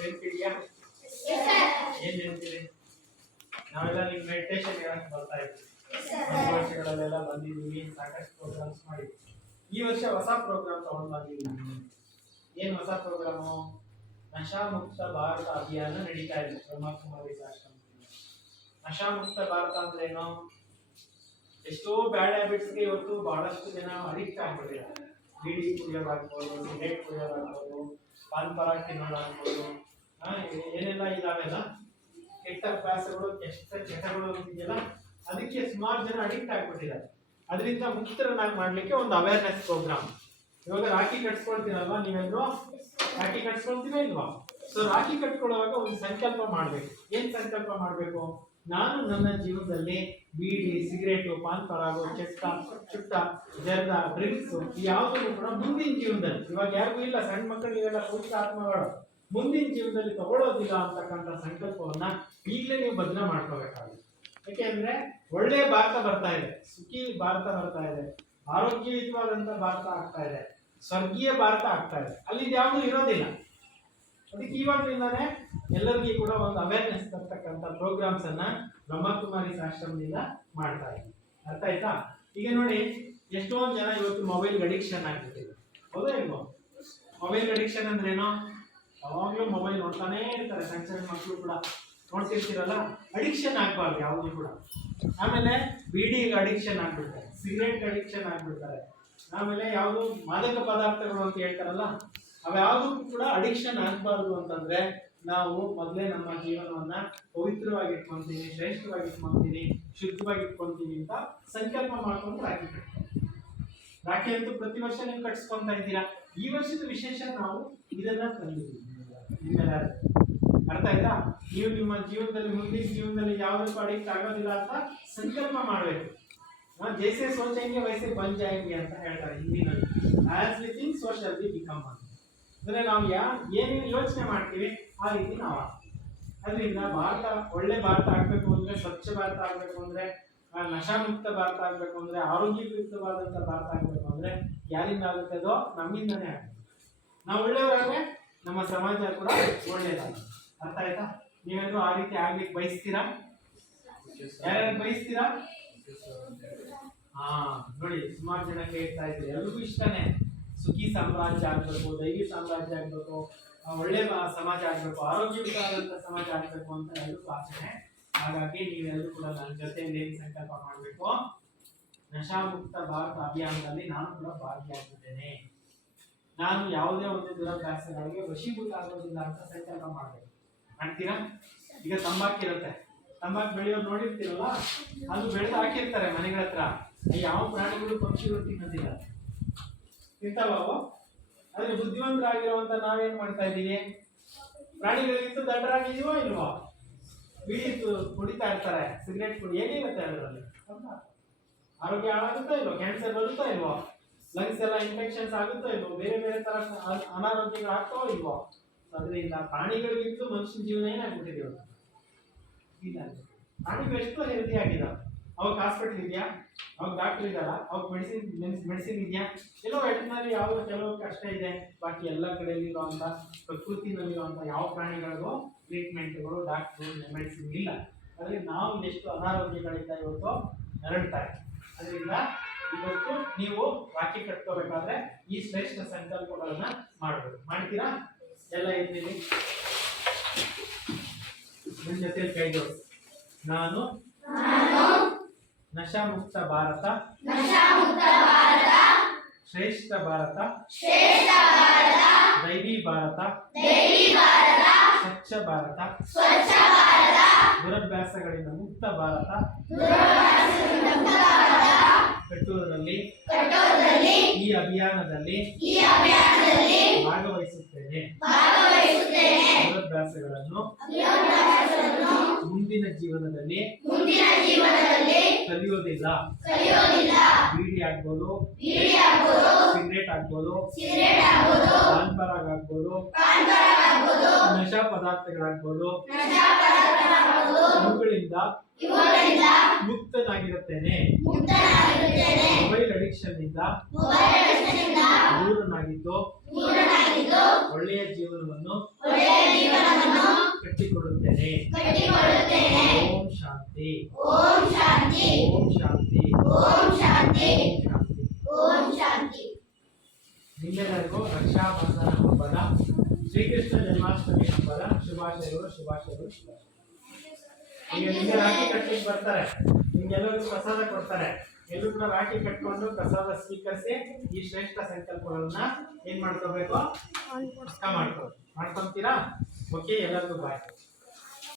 ನೆನ್ಪಿದ್ಯಾ ಏನ್ ನೆನ್ಪಿದೆ ನಾವೆಲ್ಲ ನಿಮ್ ಮೆಡಿಟೇಷನ್ ಹೇಳಕ್ ಬರ್ತಾ ಇದ್ವಿ ವರ್ಷಗಳಲ್ಲೆಲ್ಲ ಬಂದಿದ್ದೀವಿ ಸಾಕಷ್ಟು ಪ್ರೋಗ್ರಾಮ್ಸ್ ಮಾಡಿದ್ವಿ ಈ ವರ್ಷ ಹೊಸ ಪ್ರೋಗ್ರಾಮ್ ತಗೊಂಡ್ ಬಂದಿದ್ದೀವಿ ಏನ್ ಹೊಸ ಪ್ರೋಗ್ರಾಮು ನಶಾ ಮುಕ್ತ ಭಾರತ ಅಭಿಯಾನ ನಡೀತಾ ಇದೆ ಬ್ರಹ್ಮಕುಮಾರಿ ಆಶ್ರಮದಿಂದ ನಶಾ ಮುಕ್ತ ಭಾರತ ಅಂದ್ರೆ ಏನು? ಎಷ್ಟೋ ಬ್ಯಾಡ್ ಹ್ಯಾಬಿಟ್ಸ್ಗೆ ಇವತ್ತು ಬಹಳಷ್ಟು ಜನ ಅಡಿಕ್ಟ್ ಆಗ್ಬಿಟ್ಟಿದ್ದಾರೆ. ಬೀಡಿ ಕುಡಿಯೋದಾಗ್ಬೋದು ಸಿಗರೇಟ್ ಕುಡಿಯೋದಾಗ್ಬೋದು ಪಾನ್ ಪರ ತಿನ್ನೋದಾಗ್ಬೋದು ಏನೆಲ್ಲ ಇದಾವೆಲ್ಲ? ಕೆಟ್ಟ ಅಭ್ಯಾಸಗಳು, ಕೆಟ್ಟ ಚಟಗಳು ಇದೆಯಲ್ಲ ಅದಕ್ಕೆ ಸುಮಾರು ಜನ ಅಡಿಕ್ಟ್ ಆಗ್ಬಿಟ್ಟಿದ್ದಾರೆ. ಅದರಿಂದ ಮುಕ್ತರನ್ನಾಗಿ ಮಾಡ್ಲಿಕ್ಕೆ ಒಂದು ಅವೇರ್ನೆಸ್ ಪ್ರೋಗ್ರಾಮ್ ಇವಾಗ ರಾಖಿ ಕಟ್ಸ್ಕೊಳ್ತೀರಲ್ವಾ ನೀವೆಲ್ಲರೂ ರಾಖಿ ಕಟ್ಸ್ಕೊಳ್ತೀರಾ ಇಲ್ವಾ? ಸೊ ರಾಖಿ ಕಟ್ಕೊಳ್ಳುವಾಗ ಒಂದು ಸಂಕಲ್ಪ ಮಾಡಬೇಕು. ಏನು ಸಂಕಲ್ಪ ಮಾಡ್ಬೇಕು? ನಾನು ನನ್ನ ಜೀವನದಲ್ಲಿ ಬೀಡಿ, ಸಿಗರೇಟು ಪಾನ್ ಪರಾಗು ಚಟ್ಟ, ಚುಟ್ಟ, ಜರ್ದ, ಡ್ರಿಂಕ್ಸ್, ಯಾವುದನ್ನು ಕೂಡ ಮುಂದಿನ ಜೀವನದಲ್ಲಿ, ಇವಾಗ ಯಾರಿಗೂ ಇಲ್ಲ, ಸಣ್ಣ ಮಕ್ಕಳಿಗೆಲ್ಲ ಪೂರ್ತಿ ಆತ್ಮಗಳು ಮುಂದಿನ ಜೀವನದಲ್ಲಿ ತಗೊಳ್ಳೋದಿಲ್ಲ ಅಂತಕ್ಕಂಥ ಸಂಕಲ್ಪವನ್ನ ಈಗಲೇ ನೀವು ಬದಲ ಮಾಡ್ಕೋಬೇಕಾಗುತ್ತೆ. ಯಾಕೆಂದ್ರೆ ಒಳ್ಳೆ ಭಾರತ ಬರ್ತಾ ಇದೆ, ಸುಖಿ ಭಾರತ ಬರ್ತಾ ಇದೆ, ಆರೋಗ್ಯಯುತವಾದಂತ ಭಾರತ ಆಗ್ತಾ ಇದೆ, ಸ್ವರ್ಗೀಯ ಭಾರತ ಆಗ್ತಾ ಇದೆ. ಅಲ್ಲಿ ಯಾವುದು ಇರೋದಿಲ್ಲ. ಅದಕ್ಕೆ ಇವಾಗಲಿಂದಾನೆ ಎಲ್ಲರಿಗೂ ಕೂಡ ಒಂದು ಅವೇರ್ನೆಸ್ ತರ್ತಕ್ಕಂಥ ಪ್ರೋಗ್ರಾಮ್ಸ್ ಅನ್ನ ಬ್ರಹ್ಮಕುಮಾರಿ ಆಶ್ರಮದಿಂದ ಮಾಡ್ತಾ ಇದ್ದೀವಿ ಅರ್ಥ ಆಯ್ತಾ? ಈಗ ನೋಡಿ, ಎಷ್ಟೊಂದು ಜನ ಇವತ್ತು ಮೊಬೈಲ್ ಅಡಿಕ್ಷನ್ ಆಗ್ಬಿಟ್ಟಿದೆ. ಹೌದಾ ಇಲ್ವೋ? ಮೊಬೈಲ್ ಅಡಿಕ್ಷನ್ ಅಂದ್ರೇನು? ಯಾವಾಗಲೂ ಮೊಬೈಲ್ ನೋಡ್ತಾನೇ ಇರ್ತಾರೆ, ಸಣ್ಣ ಸಣ್ಣ ಮಕ್ಕಳು ಕೂಡ. ನೋಡ್ತಿರ್ತೀರಲ್ಲ? ಅಡಿಕ್ಷನ್ ಆಗ್ಬಾರ್ದು ಯಾವುದು ಕೂಡ. ಆಮೇಲೆ ಬೀಡಿಗೆ ಅಡಿಕ್ಷನ್ ಆಗ್ಬಿಡ್ತಾರೆ ಸಿಗರೇಟ್ ಅಡಿಕ್ಷನ್ ಆಗ್ಬಿಡ್ತಾರೆ. ಆಮೇಲೆ ಯಾವುದು ಮಾದಕ ಪದಾರ್ಥಗಳು ಅಂತ ಹೇಳ್ತಾರಲ್ಲ ಅವ್ಯಾವುದಕ್ಕೂ ಕೂಡ ಅಡಿಕ್ಷನ್ ಆಗಬಾರ್ದು ಅಂತಂದ್ರೆ ನಾವು ಮೊದಲೇ ನಮ್ಮ ಜೀವನವನ್ನ ಪವಿತ್ರವಾಗಿ ಇಟ್ಕೊಂತೀನಿ ಶ್ರೇಷ್ಠವಾಗಿ ಇಟ್ಕೊಂತೀನಿ ಶುದ್ಧವಾಗಿ ಇಟ್ಕೊಂತೀನಿ ಅಂತ ಸಂಕಲ್ಪ ಮಾಡ್ಕೊಂಡು ರಾಖಿ ರಾಖಿ ಅಂತೂ ಪ್ರತಿ ವರ್ಷ ನೀವು ಕಟ್ಸ್ಕೊಂತ ಇದ್ದೀರಾ? ಈ ವರ್ಷದ ವಿಶೇಷ ನಾವು ಇದನ್ನ ತಂದಿದ್ದೀವಿ. ಅರ್ಥ ಆಯ್ತಾ? ನೀವು ನಿಮ್ಮ ಜೀವನದಲ್ಲಿ ಮುಂದಿನ ಜೀವನದಲ್ಲಿ ಯಾವುದಕ್ಕೂ ಅಡಿಕ್ಟ್ ಆಗೋದಿಲ್ಲ ಅಂತ ಸಂಕಲ್ಪ ಮಾಡಬೇಕು. ಜೈಸೆ ಸೋಚಂಗೆ ವಯಸ್ಸೆ ಬಂಜಾಯಂಗೆ ಅಂತ ಹೇಳ್ತಾರೆ ಹಿಂದಿನಲ್ಲಿ as we think be become ಅಂತ ಅಂದ್ರೆ ನಾವು ಯಾ ಏನೇನು ಯೋಚನೆ ಮಾಡ್ತೀವಿ ಆ ರೀತಿ ನಾವು ಆಗ್ತೀವಿ. ಅದರಿಂದ ಭಾರತ ಒಳ್ಳೆ ಭಾರತ ಆಗಬೇಕು ಅಂದ್ರೆ ಸ್ವಚ್ಛ ಭಾರತ ಆಗಬೇಕು ಅಂದ್ರೆ ನಶಾಮುಕ್ತ ಭಾರತ ಆಗಬೇಕು ಅಂದ್ರೆ ಆರೋಗ್ಯಯುಕ್ತವಾದಂತ ಭಾರತ ಆಗಬೇಕು ಅಂದ್ರೆ ಯಾರಿಂದ ಆಗುತ್ತೆ ಅದೋ? ನಮ್ಮಿಂದನೇ ಆಗುತ್ತೆ. ನಾವು ಒಳ್ಳೆಯವರಾದ್ರೆ ನಮ್ಮ ಸಮಾಜ ಕೂಡ ಒಳ್ಳೆಯದಾಗುತ್ತೆ ಅರ್ಥ ಆಯ್ತಾ? ನೀವೆಲ್ಲರೂ ಆ ರೀತಿ ಆಗ್ಲಿಕ್ಕೆ ಬಯಸ್ತೀರಾ? ಯಾರ್ಯಾರು ಬಯಸ್ತೀರಾ? ಹಾ ನೋಡಿ ಸುಮಾರು ಜನ ಕೇಳ್ತಾ ಇದ್ದಾರೆ ಎಲ್ರಿಗೂ ಇಷ್ಟನೇ. ಸುಖಿ ಸಾಮ್ರಾಜ್ಯ ಆಗ್ಬೇಕು, ದೈವಿ ಸಾಮ್ರಾಜ್ಯ ಆಗ್ಬೇಕು ಒಳ್ಳೆ ಸಮಾಜ ಆಗ್ಬೇಕು ಆರೋಗ್ಯಯುತವಾದಂತ ಸಮಾಜ ಆಗ್ಬೇಕು ಅಂತ ಎಲ್ಲರೂ ಆಸೆನೆ ಹಾಗಾಗಿ ನೀವೆಲ್ಲರೂ ಕೂಡ ನನ್ನ ಜೊತೆ ಏನು ಸಂಕಲ್ಪ ಮಾಡಬೇಕು? ನಶಾಮುಕ್ತ ಭಾರತ ಅಭಿಯಾನದಲ್ಲಿ ನಾನು ಕೂಡ ಭಾಗಿಯಾಗಿದ್ದೇನೆ. ನಾನು ಯಾವುದೇ ಒಂದು ದುರಭ್ಯಾಸಗಳಿಗೆ ವಶೀಭೂತ ಆಗೋದಿಲ್ಲ ಅಂತ ಸಂಕಲ್ಪ ಮಾಡಬೇಕು. ಅಂತೀರಾ ಈಗ ತಂಬಾಕಿರುತ್ತೆ ತಂಬಾಕು ಬೆಳೆಯೋದು ನೋಡಿರ್ತೀರಲ್ಲ, ಅದು ಬೆಳೆದು ಹಾಕಿರ್ತಾರೆ ಮನೆಗಳ ಹತ್ರ. ಯಾವ ಪ್ರಾಣಿಗಳು ಪಕ್ಷಿಗಳು ತಿನ್ನೋದಿಲ್ಲ. ಅವು ಆದ್ರೆ ಬುದ್ಧಿವಂತರಾಗಿರುವಂತ ನಾವೇನ್ ಮಾಡ್ತಾ ಇದ್ದೀವಿ? ಪ್ರಾಣಿಗಳಿಗಿಂತ ದಡ್ಡರಾಗಿದೀವೋ ಇಲ್ವೋ? ಬೀಡಿ ಕುಡಿತಾ ಇರ್ತಾರೆ, ಸಿಗರೇಟ್ ಕುಡಿ ಏನಿರುತ್ತೆ ಅದರಲ್ಲಿ? ಆರೋಗ್ಯ ಹಾಳಾಗುತ್ತಾ ಇಲ್ವೋ? ಕ್ಯಾನ್ಸರ್ ಬರುತ್ತಾ ಇಲ್ವೋ? ಲಂಗ್ಸ್ ಎಲ್ಲ ಇನ್ಫೆಕ್ಷನ್ಸ್ ಆಗುತ್ತೋ ಇಲ್ವೋ? ಬೇರೆ ಬೇರೆ ತರ ಅನಾರೋಗ್ಯಗಳು ಆಗ್ತಾವೋ ಇಲ್ವೋ? ಅದರಿಂದ ಪ್ರಾಣಿಗಳಿಗಿಂತ ಮನುಷ್ಯನ ಜೀವನ ಏನಾಗ್ಬಿಟ್ಟಿದೆ. ಪ್ರಾಣಿಗಳು ಎಷ್ಟು ಹೆಲ್ದಿ ಆಗಿದಾವೆ? ಅವಾಗ ಹಾಸ್ಪಿಟಲ್ ಇದೆಯಾ? ಅವಾಗ ಡಾಕ್ಟರ್ ಇದ್ದಾರಾ? ಅವಾಗ ಮೆಡಿಸಿನ್ ಮೆಡಿಸಿನ್ ಇದೆಯಾ? ಎಲ್ಲೋ ವೆಟರ್ನರಿ ಯಾವ ಕೆಲವು ಕಷ್ಟ ಇದೆ. ಬಾಕಿ ಎಲ್ಲ ಕಡೆಯಲ್ಲಿ ಪ್ರಕೃತಿನಲ್ಲಿರುವಂತ ಯಾವ ಪ್ರಾಣಿಗಳಿಗೂ ಟ್ರೀಟ್ಮೆಂಟ್ಗಳು ಡಾಕ್ಟ್ರು ಮೆಡಿಸಿನ್ ಇಲ್ಲ. ಅದ್ರಲ್ಲಿ ನಾವು ಎಷ್ಟು ಅನಾರೋಗ್ಯಗಳಿಂದ ಇವತ್ತು ನರಳ್ತಾರೆ ಅದರಿಂದ ಇವತ್ತು ನೀವು ರಾಖಿ ಕಟ್ಕೋಬೇಕಾದ್ರೆ ಈ ಶ್ರೇಷ್ಠ ಸಂಕಲ್ಪಗಳನ್ನ ಮಾಡಬೇಕು ಮಾಡ್ತೀರಾ? ಎಲ್ಲ ಇದ್ದೀನಿ ನನ್ನ ಜೊತೆ ಕೈ ನಾನು ನಶಾಮುಕ್ತ ಭಾರತ. ಶ್ರೇಷ್ಠ ಭಾರತ. ದೈವಿ ಭಾರತ. ಸ್ವಚ್ಛ ಭಾರತ. ದುರಭ್ಯಾಸಗಳಿಂದ ಮುಕ್ತ ಭಾರತ. ಕಟ್ಟುವುದರಲ್ಲಿ ಈ ಅಭಿಯಾನದಲ್ಲಿ ಭಾಗವಹಿಸುತ್ತೇನೆ. ದುರಭ್ಯಾಸಗಳನ್ನು ಮುಂದಿನ ಜೀವನದಲ್ಲಿ ಕಲಿಯೋದಿಲ್ಲ. ಬೀಡಿ ಆಗ್ಬೋದು ಸಿಗರೇಟ್ ಆಗ್ಬೋದು ಪಾನ್ ಪರಾಗ್ ಆಗ್ಬೋದು ನಶಾ ಪದಾರ್ಥಗಳಾಗ್ಬೋದು. ಇವುಗಳಿಂದ ಮುಕ್ತನಾಗಿರುತ್ತೇನೆ. ಮೊಬೈಲ್ ಅಡಿಕ್ಷನ್ ಇಂದ ದೂರನಾಗಿದ್ದು ಒಳ್ಳೆಯ ಜೀವನವನ್ನು ಕಟ್ಟಿಕೊಡುತ್ತೇನೆ ಕಟ್ಟಿಕೊಳ್ಳುತ್ತೇನೆ. ಓಂ ಶಾಂತಿ. ಓಂ ಶಾಂತಿ. ಓಂ ಶಾಂತಿ. ಓಂ ಶಾಂತಿ. ಓಂ ಶಾಂತಿ. ಓಂ ಶಾಂತಿ. ನಿಮ್ಮೆಲ್ಲರಿಗೂ ರಕ್ಷಾಬಂಧನ ಹಬ್ಬದ ಶ್ರೀಕೃಷ್ಣ ಜನ್ಮಾಷ್ಟಮಿ ಹಬ್ಬದ ಶುಭಾಶಯಗಳು ಶುಭಾಶಯಗಳು ಶುಭಾಶಯಗಳು. ಈಗ ನಿಮಗೆ ರಾಖಿ ಕಟ್ಲಿಕ್ಕೆ ಬರ್ತಾರೆ. ನಿಮ್ಗೆಲ್ಲರಿಗೂ ಪ್ರಸಾದ ಕೊಡ್ತಾರೆ. ಎಲ್ಲರೂ ಕೂಡ ರಾಖಿ ಕಟ್ಕೊಂಡು ಪ್ರಸಾದ ಸ್ವೀಕರಿಸಿ ಈ ಶ್ರೇಷ್ಠ ಸಂಕಲ್ಪಗಳನ್ನ ಏನ್ ಮಾಡ್ಕೋಬೇಕು? ಮಾಡ್ಕೊಂತೀರಾ ಓಕೆ ಎಲ್ಲರಿಗೂ ಬಾಯ್